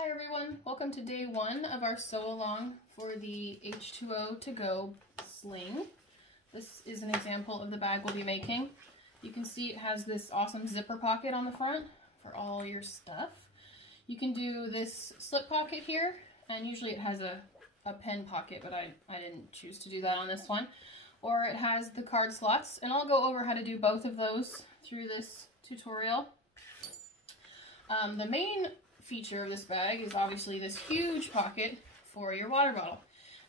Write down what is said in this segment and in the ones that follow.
Hi everyone, welcome to day one of our sew along for the H2O 2Go Sling. This is an example of the bag we'll be making. You can see it has this awesome zipper pocket on the front for all your stuff. You can do this slip pocket here, and usually it has a pen pocket, but I didn't choose to do that on this one. Or it has the card slots, and I'll go over how to do both of those through this tutorial. The main feature of this bag is obviously this huge pocket for your water bottle,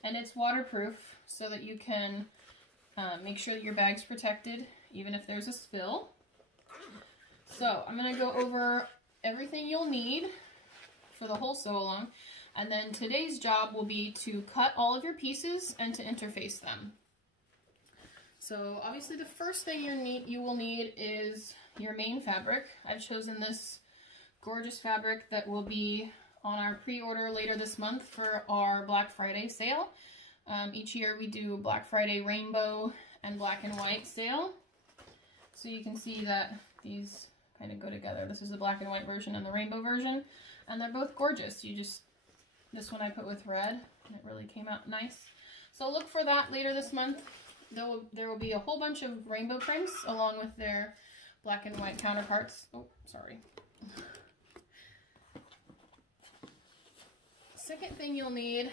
and it's waterproof so that you can make sure that your bag's protected even if there's a spill. So I'm going to go over everything you'll need for the whole sew along, and then today's job will be to cut all of your pieces and to interface them. So obviously the first thing you will need is your main fabric. I've chosen this gorgeous fabric that will be on our pre-order later this month for our Black Friday sale. Each year we do Black Friday rainbow and black and white sale. So you can see that these kind of go together. This is the black and white version and the rainbow version, and they're both gorgeous. This one I put with red, and it really came out nice. So look for that later this month. There will be a whole bunch of rainbow prints along with their black and white counterparts. Oh, sorry. Second thing you'll need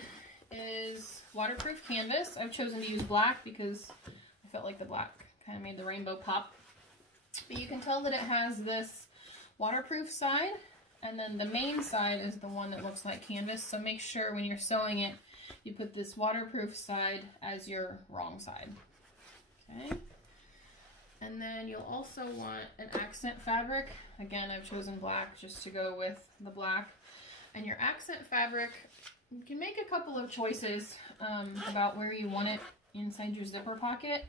is waterproof canvas. I've chosen to use black because I felt like the black kind of made the rainbow pop. But you can tell that it has this waterproof side, and then the main side is the one that looks like canvas. So make sure when you're sewing it, you put this waterproof side as your wrong side. Okay. And then you'll also want an accent fabric. Again, I've chosen black just to go with the black. And your accent fabric, you can make a couple of choices about where you want it inside your zipper pocket.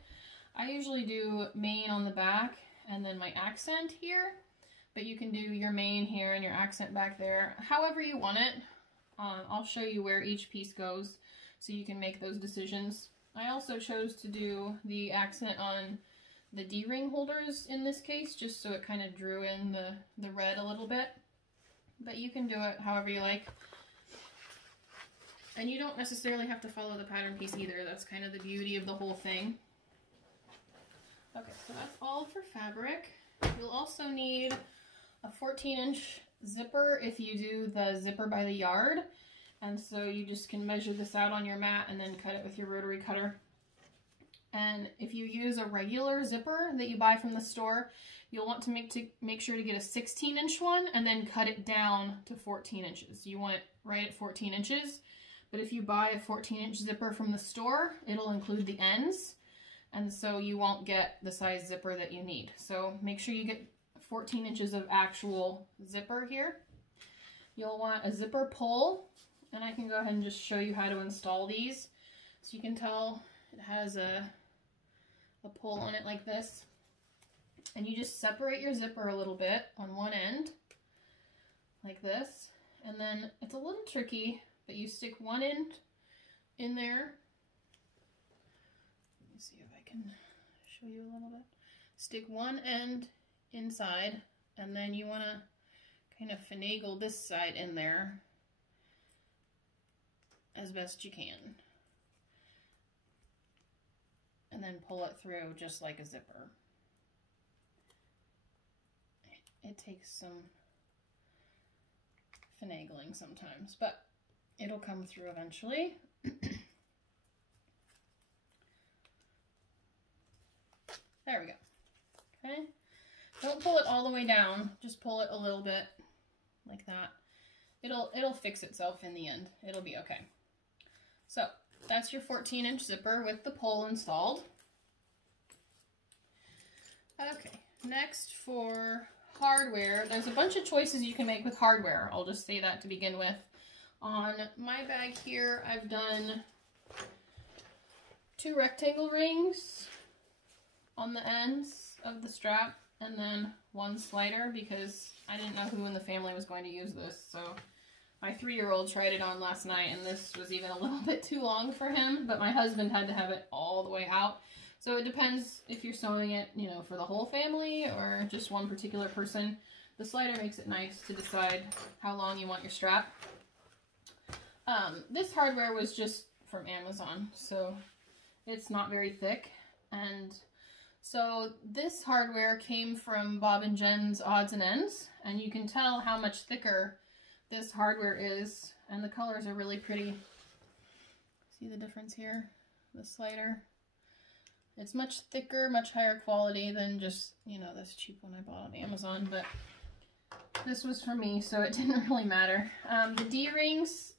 I usually do main on the back and then my accent here, but you can do your main here and your accent back there, however you want it. I'll show you where each piece goes so you can make those decisions. I also chose to do the accent on the D-ring holders in this case, just so it kind of drew in the red a little bit. But you can do it however you like. And you don't necessarily have to follow the pattern piece either. That's kind of the beauty of the whole thing. Okay, so that's all for fabric. You'll also need a 14-inch zipper if you do the zipper by the yard. And so you just can measure this out on your mat and then cut it with your rotary cutter. And if you use a regular zipper that you buy from the store, you'll want to make sure to get a 16-inch one and then cut it down to 14 inches. You want it right at 14 inches. But if you buy a 14-inch zipper from the store, it'll include the ends, and so you won't get the size zipper that you need. So make sure you get 14 inches of actual zipper here. You'll want a zipper pull, and I can go ahead and just show you how to install these. So you can tell it has a pull on it like this. And you just separate your zipper a little bit on one end, like this. And then it's a little tricky, but you stick one end in there. Let me see if I can show you a little bit. Stick one end inside, and then you want to kind of finagle this side in there as best you can. And then pull it through just like a zipper. It takes some finagling sometimes, but it'll come through eventually. There we go. Okay. Don't pull it all the way down. Just pull it a little bit like that. It'll fix itself in the end. It'll be okay. So that's your 14-inch zipper with the pole installed. Okay. Next for hardware, there's a bunch of choices you can make with hardware. I'll just say that to begin with. On my bag here, I've done 2 rectangle rings on the ends of the strap and then 1 slider because I didn't know who in the family was going to use this. So my 3-year-old tried it on last night, and this was even a little bit too long for him, but my husband had to have it all the way out. So it depends if you're sewing it, you know, for the whole family or just one particular person. The slider makes it nice to decide how long you want your strap. This hardware was just from Amazon, so it's not very thick. And so this hardware came from Bob and Jen's Odds and Ends, and you can tell how much thicker this hardware is, and the colors are really pretty. See the difference here? The slider. It's much thicker, much higher quality than just, you know, this cheap one I bought on Amazon, but this was for me, so it didn't really matter. The D-rings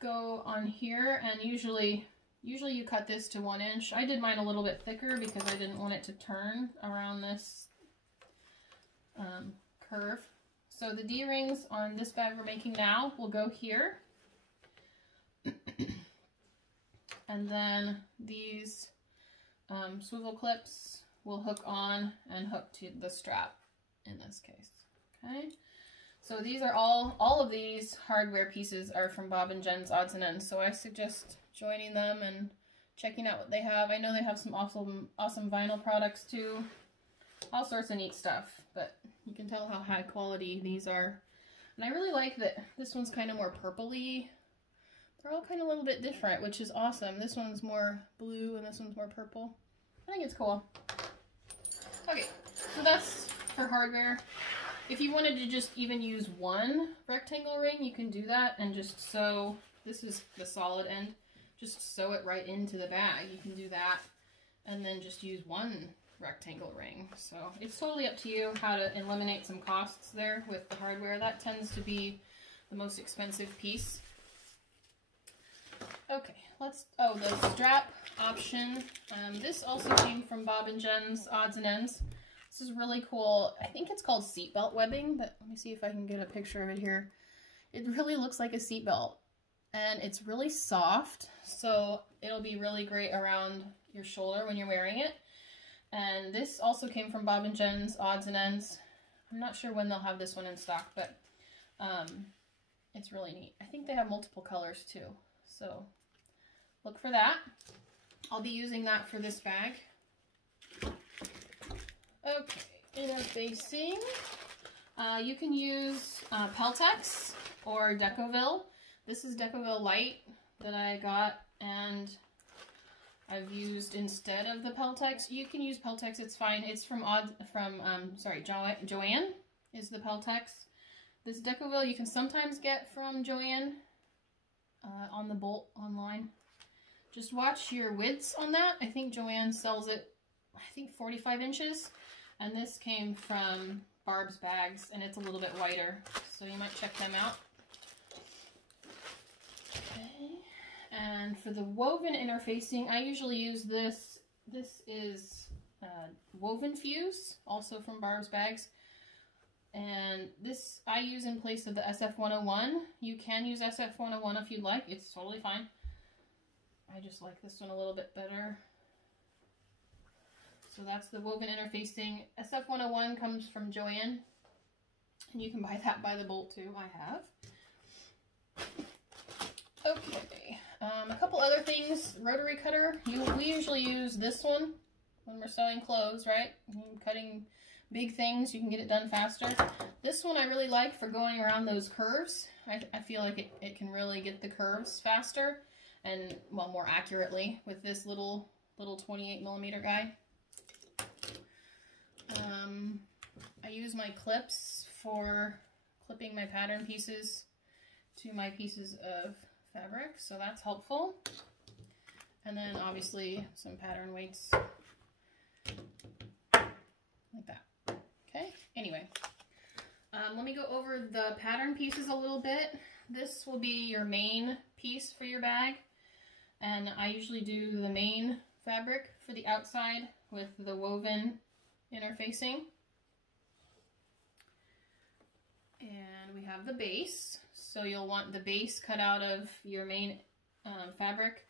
go on here, and usually you cut this to 1 inch. I did mine a little bit thicker because I didn't want it to turn around this curve. So the D-rings on this bag we're making now will go here. And then these swivel clips will hook on and hook to the strap in this case. Okay, so these are all of these hardware pieces are from Bob and Jen's Odds and Ends, so I suggest joining them and checking out what they have. I know they have some awesome vinyl products too, all sorts of neat stuff, but you can tell how high quality these are. And I really like that this one's kind of more purpley. They're all kind of a little bit different, which is awesome. This one's more blue and this one's more purple. I think it's cool. Okay, so that's for hardware. If you wanted to just even use one rectangle ring, you can do that and just sew, this is the solid end, just sew it right into the bag. You can do that and then just use one rectangle ring. So it's totally up to you how to eliminate some costs there with the hardware. That tends to be the most expensive piece. Okay, the strap option. This also came from Bob and Jen's Odds and Ends. This is really cool. I think it's called seatbelt webbing, but let me see if I can get a picture of it here. It really looks like a seatbelt, and it's really soft, so it'll be really great around your shoulder when you're wearing it. And this also came from Bob and Jen's Odds and Ends. I'm not sure when they'll have this one in stock, but it's really neat. I think they have multiple colors too, so look for that. I'll be using that for this bag. Okay, interfacing. You can use Peltex or Decoville. This is Decoville Light that I got, and I've used instead of the Peltex. You can use Peltex, it's fine. It's from Joann is the Peltex. This Decoville you can sometimes get from Joann on the Bolt online. Just watch your widths on that. I think Joann sells it, I think 45 inches. And this came from Barb's Bags, and it's a little bit wider, so you might check them out. Okay. And for the woven interfacing, I usually use this. This is Woven Fuse, also from Barb's Bags. And this I use in place of the SF101. You can use SF101 if you'd like. It's totally fine. I just like this one a little bit better. So that's the woven interfacing. SF101 comes from Joann, and you can buy that by the bolt too. I have. Okay, a couple other things. Rotary cutter. We usually use this one when we're sewing clothes, right? Cutting big things, you can get it done faster. This one I really like for going around those curves. I feel like it can really get the curves faster and, well, more accurately with this little 28mm guy. I use my clips for clipping my pattern pieces to my pieces of fabric, so that's helpful. And then obviously some pattern weights like that. Okay, anyway, let me go over the pattern pieces a little bit. This will be your main piece for your bag, and I usually do the main fabric for the outside with the woven interfacing. And we have the base, so you'll want the base cut out of your main fabric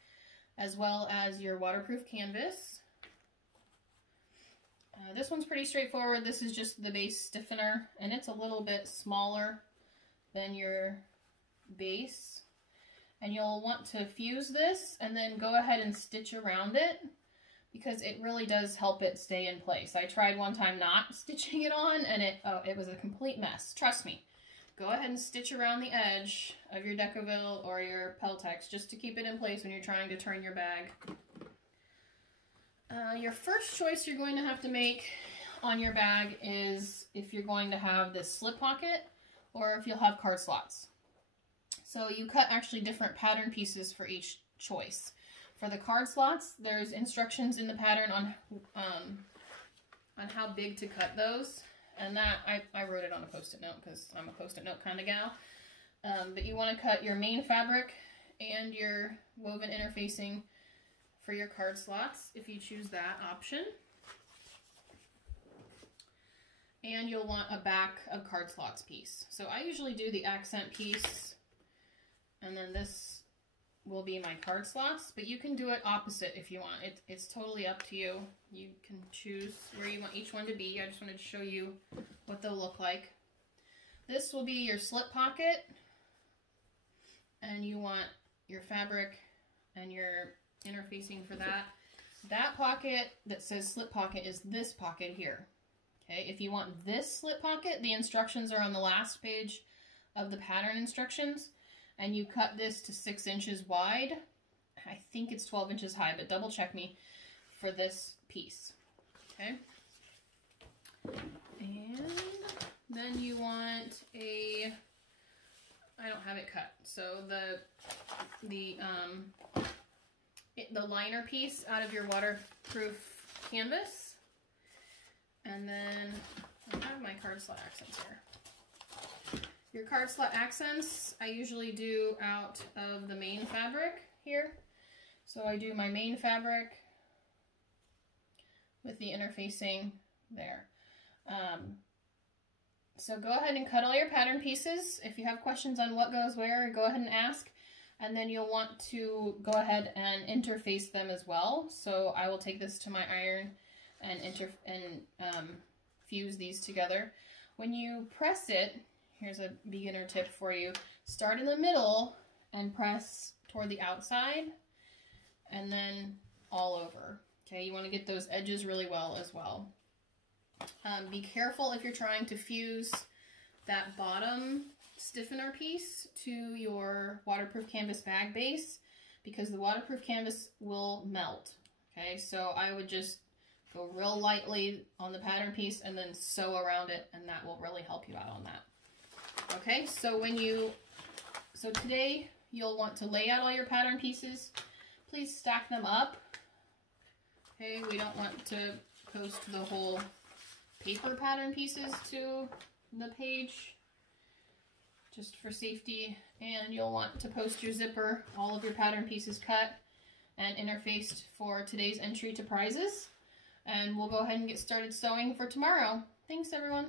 as well as your waterproof canvas. This one's pretty straightforward. This is just the base stiffener, and it's a little bit smaller than your base. And you'll want to fuse this and then go ahead and stitch around it, because it really does help it stay in place. I tried one time not stitching it on, and it was a complete mess. Trust me. go ahead and stitch around the edge of your Decoville or your Peltex just to keep it in place when you're trying to turn your bag. Your first choice you're going to have to make on your bag is if you're going to have this slip pocket or if you'll have card slots. So you cut actually different pattern pieces for each choice. For the card slots, there's instructions in the pattern on how big to cut those. And that, I wrote it on a Post-it note because I'm a Post-it note kind of gal. But you want to cut your main fabric and your woven interfacing for your card slots, if you choose that option. And you'll want a back of card slots piece. So I usually do the accent piece, and then this will be my card slots, but you can do it opposite if you want. It's totally up to you. You can choose where you want each one to be. I just wanted to show you what they'll look like. This will be your slip pocket, and you want your fabric and your interfacing for that. That pocket that says slip pocket is this pocket here. Okay, if you want this slip pocket, the instructions are on the last page of the pattern instructions, and you cut this to 6 inches wide. I think it's 12 inches high, but double check me for this piece. Okay, and then you want a, I don't have it cut, so the liner piece out of your waterproof canvas, and then I have my card slot accents here. Your card slot accents I usually do out of the main fabric here. So I do my main fabric with the interfacing there. So go ahead and cut all your pattern pieces. If you have questions on what goes where, go ahead and ask. And then you'll want to go ahead and interface them as well. So I will take this to my iron and fuse these together. When you press it, here's a beginner tip for you. Start in the middle and press toward the outside and then all over. Okay, you want to get those edges really well as well. Be careful if you're trying to fuse that bottom stiffener piece to your waterproof canvas bag base, because the waterproof canvas will melt. Okay, so I would just go real lightly on the pattern piece and then sew around it, and that will really help you out on that. Okay, so today you'll want to lay out all your pattern pieces. Please stack them up. Okay, we don't want to post the whole paper pattern pieces to the page, just for safety. And you'll want to post your zipper, all of your pattern pieces cut and interfaced for today's entry to prizes. And we'll go ahead and get started sewing for tomorrow. Thanks, everyone.